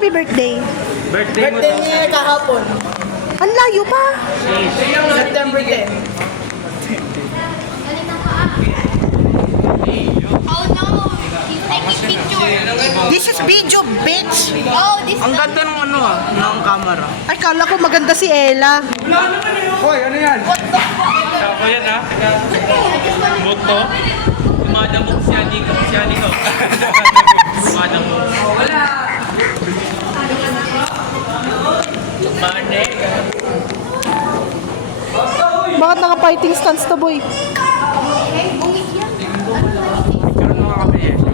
happy birthday? Birthday niya kahapon. Ang layo pa. September 10. Oh no! He's taking picture. This is video, bitch. Oh, this Ang ganda ng ng camera. Ay, kala ko maganda si Ella. Hoy, ano yan? Ako yan ha. Moto. Tumadamok siya ni ko. Tumadamok. Wala. Mane. Bakit naka-fighting stance to, boy?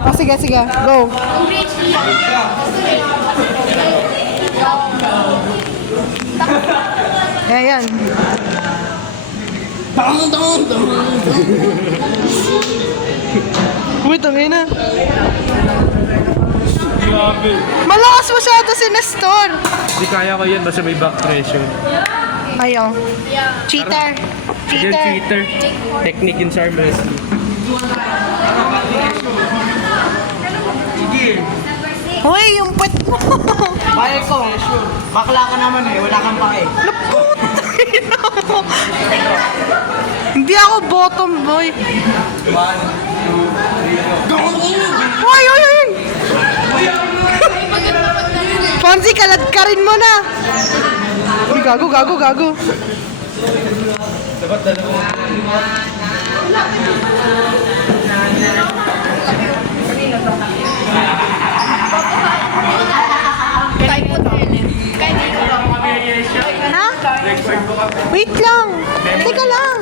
Ah, sige, sige. Go. Ayan. Uy, tangin na. Grabe. Malakas masyado si Nestor. Di kaya ko yan basta may back pressure. Ayaw. Cheater. Yan cheater. Technique in arm wrestling. Hoy, yung puwet mo. Bayad ko. Bakla ka naman eh. Wala kang pake. Hindi ako bottom, boy. Hoy, hoy, hoy. Fonzie, kalad ka rin mo na. Uy, gago, gago, gago. Ha? Wait lang. Teka lang.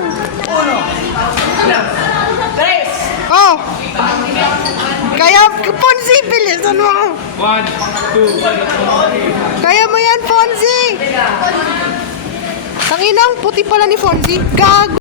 Oh. Kaya, Fonzie, bilis. Ano ako? 1, 2, Kaya mo yan, Fonzie. Tanginang puti pala ni Fonzie. Gago.